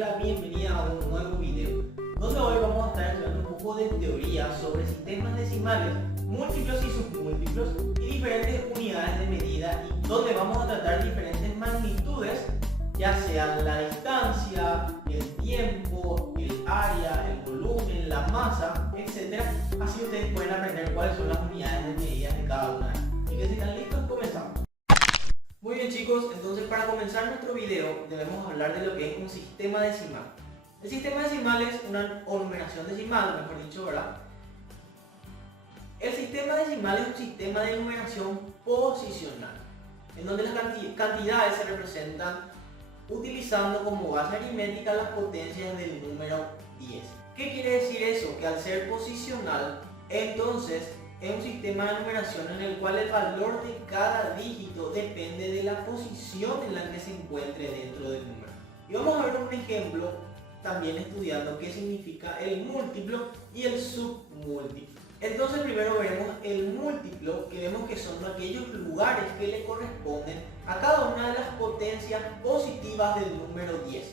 la bienvenida a un nuevo video, donde hoy vamos a estar estudiando un poco de teoría sobre sistemas decimales, múltiplos y submúltiplos y diferentes unidades de medida, y donde vamos a tratar diferentes magnitudes, ya sean la distancia, el tiempo, el área, el volumen, la masa, etc. Así ustedes pueden aprender cuáles son las unidades de medida de cada una. Así que si están listos, comenzamos. Muy bien chicos, entonces para comenzar nuestro video debemos hablar de lo que es un sistema decimal. El sistema decimal es una numeración decimal, mejor dicho, ¿verdad? El sistema decimal es un sistema de numeración posicional, en donde las cantidades se representan utilizando como base aritmética las potencias del número 10. ¿Qué quiere decir eso? Que al ser posicional, entonces es un sistema de numeración en el cual el valor de cada dígito depende de la posición en la que se encuentre dentro del número. Y vamos a ver un ejemplo también estudiando qué significa el múltiplo y el submúltiplo. Entonces primero veremos el múltiplo, que vemos que son aquellos lugares que le corresponden a cada una de las potencias positivas del número 10.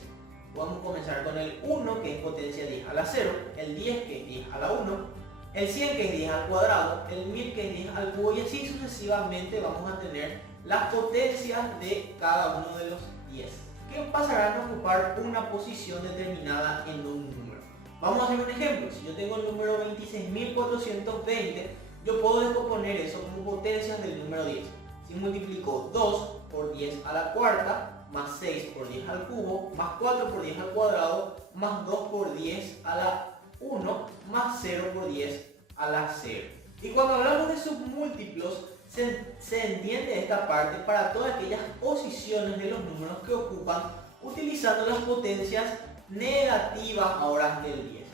Vamos a comenzar con el 1, que es potencia 10 a la 0, el 10, que es 10 a la 1, el 100, que es 10 al cuadrado, el 1000, que es 10 al cubo, y así sucesivamente vamos a tener las potencias de cada uno de los 10, que pasarán a ocupar una posición determinada en un número. Vamos a hacer un ejemplo. Si yo tengo el número 26.420, yo puedo descomponer eso como potencias del número 10. Si multiplico 2 por 10 a la cuarta, más 6 por 10 al cubo, más 4 por 10 al cuadrado, más 2 por 10 a la 1, más 0 por 10 a la 0. Y cuando hablamos de submúltiplos, se entiende esta parte para todas aquellas posiciones de los números que ocupan utilizando las potencias negativas ahora del 10.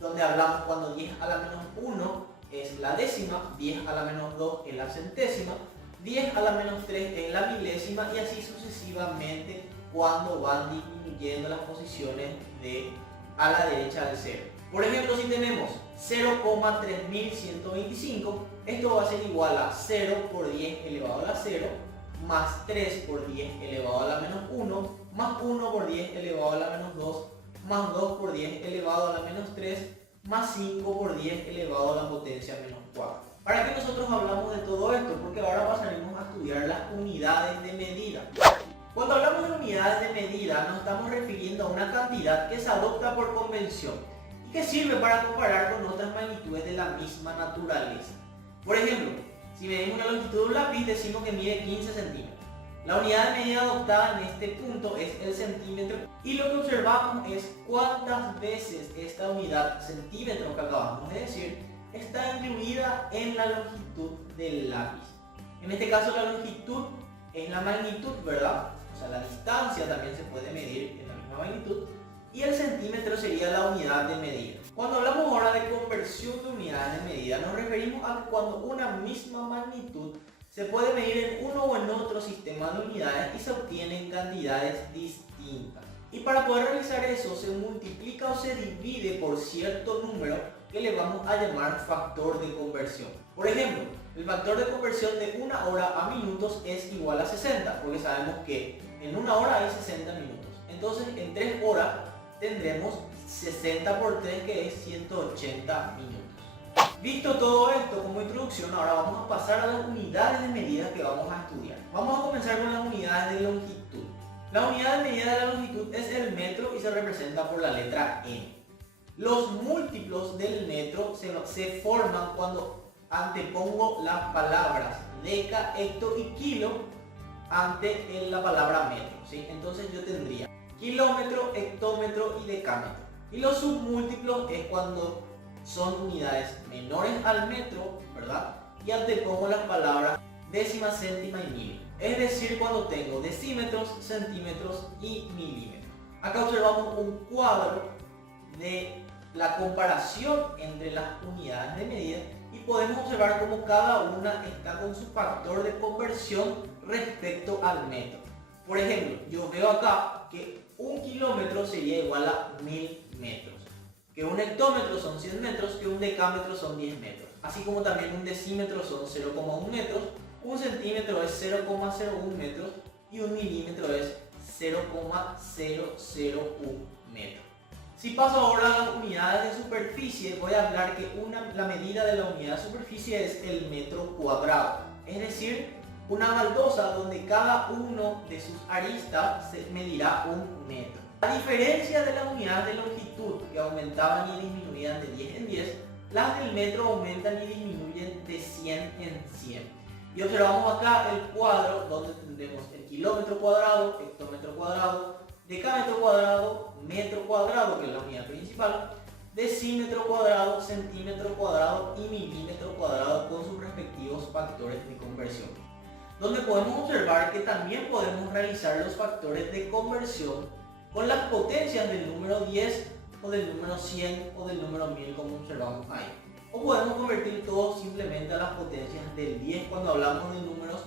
Donde hablamos cuando 10 a la menos 1 es la décima, 10 a la menos 2 es la centésima, 10 a la menos 3 es la milésima, y así sucesivamente cuando van disminuyendo las posiciones de a la derecha del 0. Por ejemplo, si tenemos 0,3125, esto va a ser igual a 0 por 10 elevado a la 0, más 3 por 10 elevado a la menos 1, más 1 por 10 elevado a la menos 2, más 2 por 10 elevado a la menos 3, más 5 por 10 elevado a la potencia menos 4. ¿Para qué nosotros hablamos de todo esto? Porque ahora pasaremos a estudiar las unidades de medida. Cuando hablamos de unidades de medida, nos estamos refiriendo a una cantidad que se adopta por convención y que sirve para comparar con otras magnitudes de la misma naturaleza. Por ejemplo, si medimos la longitud de un lápiz, decimos que mide 15 centímetros. La unidad de medida adoptada en este punto es el centímetro, y lo que observamos es cuántas veces esta unidad centímetro que acabamos de decir está incluida en la longitud del lápiz. En este caso la longitud es la magnitud, ¿verdad? O sea, la distancia también se puede medir en la misma magnitud, y el centímetro sería la unidad de medida. Cuando hablamos ahora de conversión de unidades de medida, nos referimos a cuando una misma magnitud se puede medir en uno o en otro sistema de unidades y se obtienen cantidades distintas. Y para poder realizar eso se multiplica o se divide por cierto número que le vamos a llamar factor de conversión. Por ejemplo, el factor de conversión de una hora a minutos es igual a 60, porque sabemos que en una hora hay 60 minutos. Entonces en 3 horas tendremos 60 por 3, que es 180 minutos. Visto todo esto como introducción, ahora vamos a pasar a las unidades de medida que vamos a estudiar. Vamos a comenzar con las unidades de longitud. La unidad de medida de la longitud es el metro y se representa por la letra M. Los múltiplos del metro se forman cuando antepongo las palabras deca, hecto y kilo ante la palabra metro, ¿sí? Entonces yo tendría kilómetro, hectómetro y decámetro. Y los submúltiplos es cuando son unidades menores al metro, ¿verdad? Y antepongo las palabras décima, céntima y mil. Es decir, cuando tengo decímetros, centímetros y milímetros. Acá observamos un cuadro de la comparación entre las unidades de medida y podemos observar cómo cada una está con su factor de conversión respecto al metro. Por ejemplo, yo veo acá que un kilómetro sería igual a 1000 metros, que un hectómetro son 100 metros, que un decámetro son 10 metros, así como también un decímetro son 0,1 metros, un centímetro es 0,01 metros y un milímetro es 0,001 metro. Si paso ahora a las unidades de superficie, voy a hablar que la medida de la unidad de superficie es el metro cuadrado. Es decir, una baldosa donde cada uno de sus aristas se medirá un metro. A diferencia de las unidades de longitud que aumentaban y disminuían de 10 en 10, las del metro aumentan y disminuyen de 100 en 100. Y observamos acá el cuadro donde tendremos el kilómetro cuadrado, hectómetro cuadrado, decámetro cuadrado, metro cuadrado, que es la unidad principal, decímetro cuadrado, centímetro cuadrado y milímetro cuadrado con sus respectivos factores de conversión. Donde podemos observar que también podemos realizar los factores de conversión con las potencias del número 10 o del número 100 o del número 1000, como observamos ahí. O podemos convertir todo simplemente a las potencias del 10 cuando hablamos de números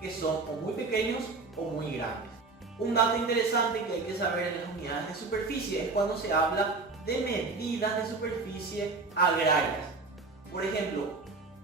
que son o muy pequeños o muy grandes. Un dato interesante que hay que saber en las unidades de superficie es cuando se habla de medidas de superficie agrarias. Por ejemplo,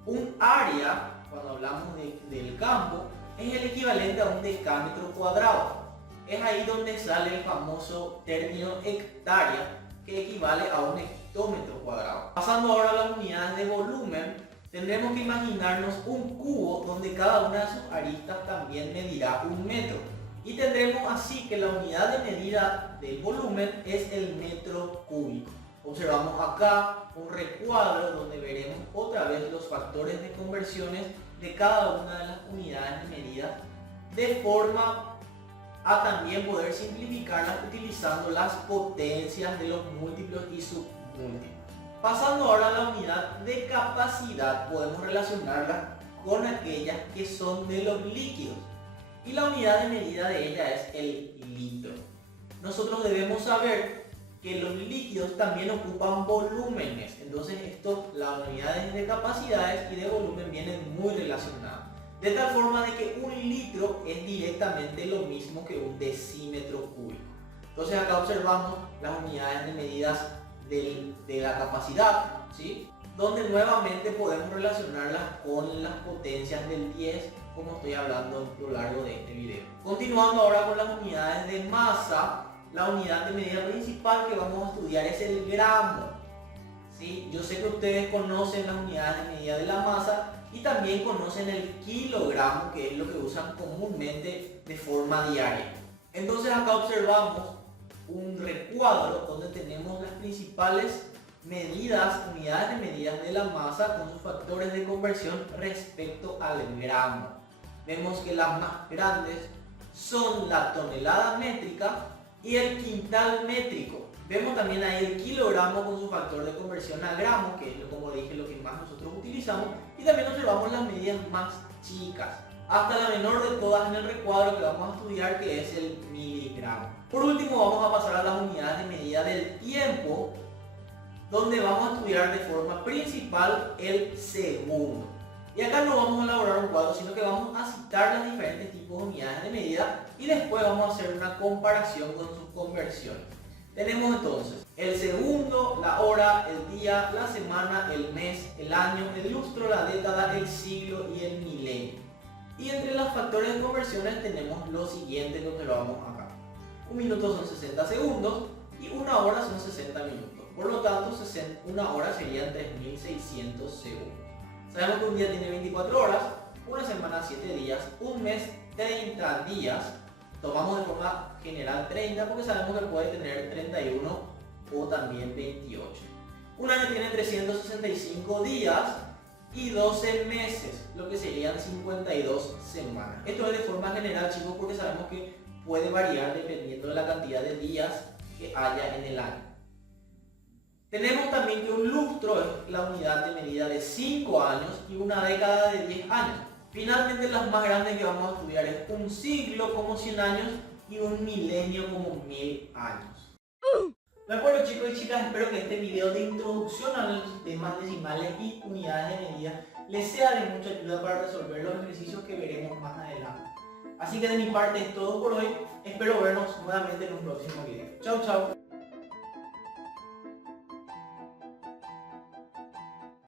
un área, cuando hablamos del campo, es el equivalente a un decámetro cuadrado. Es ahí donde sale el famoso término hectárea, que equivale a un hectómetro cuadrado. Pasando ahora a las unidades de volumen, tendremos que imaginarnos un cubo donde cada una de sus aristas también medirá un metro. Y tendremos así que la unidad de medida del volumen es el metro cúbico. Observamos acá un recuadro donde veremos otra vez los factores de conversiones de cada una de las unidades de medida, de forma a también poder simplificarlas utilizando las potencias de los múltiplos y submúltiplos. Pasando ahora a la unidad de capacidad, podemos relacionarla con aquellas que son de los líquidos. Y la unidad de medida de ella es el litro. Nosotros debemos saber que los líquidos también ocupan volúmenes. Entonces las unidades de capacidades y de volumen vienen muy relacionadas. De tal forma de que un litro es directamente lo mismo que un decímetro cúbico. Entonces acá observamos las unidades de medidas de la capacidad, ¿sí? Donde nuevamente podemos relacionarlas con las potencias del 10, como estoy hablando a lo largo de este video. Continuando ahora con las unidades de masa, la unidad de medida principal que vamos a estudiar es el gramo, ¿sí? Yo sé que ustedes conocen las unidades de medida de la masa y también conocen el kilogramo, que es lo que usan comúnmente de forma diaria. Entonces acá observamos un recuadro donde tenemos las principales unidades de medidas de la masa con sus factores de conversión respecto al gramo. Vemos que las más grandes son la tonelada métrica y el quintal métrico. Vemos también ahí el kilogramo con su factor de conversión a gramo, que es, como dije, lo que más nosotros utilizamos. Y también observamos las medidas más chicas, hasta la menor de todas en el recuadro que vamos a estudiar, que es el miligramo. Por último, vamos a pasar a las unidades de medida del tiempo, donde vamos a estudiar de forma principal el segundo. Y acá no vamos a elaborar un cuadro, sino que vamos a citar las diferentes tipos de unidades de medida y después vamos a hacer una comparación con sus conversiones. Tenemos entonces el segundo, la hora, el día, la semana, el mes, el año, el lustro, la década, el siglo y el milenio. Y entre los factores de conversiones tenemos lo siguiente que observamos acá. Un minuto son 60 segundos y una hora son 60 minutos. Por lo tanto, una hora serían 3600 segundos. Sabemos que un día tiene 24 horas, una semana 7 días, un mes 30 días. Tomamos de forma general 30 porque sabemos que puede tener 31 o también 28. Un año tiene 365 días y 12 meses, lo que serían 52 semanas. Esto es de forma general, chicos, porque sabemos que puede variar dependiendo de la cantidad de días que haya en el año. Tenemos también que un lustro es la unidad de medida de 5 años y una década de 10 años. Finalmente, las más grandes que vamos a estudiar es un siglo como 100 años y un milenio como 1000 años. De acuerdo, chicos y chicas, espero que este video de introducción a los sistemas decimales y unidades de medida les sea de mucha ayuda para resolver los ejercicios que veremos más adelante. Así que de mi parte es todo por hoy. Espero vernos nuevamente en un próximo video. Chau, chau.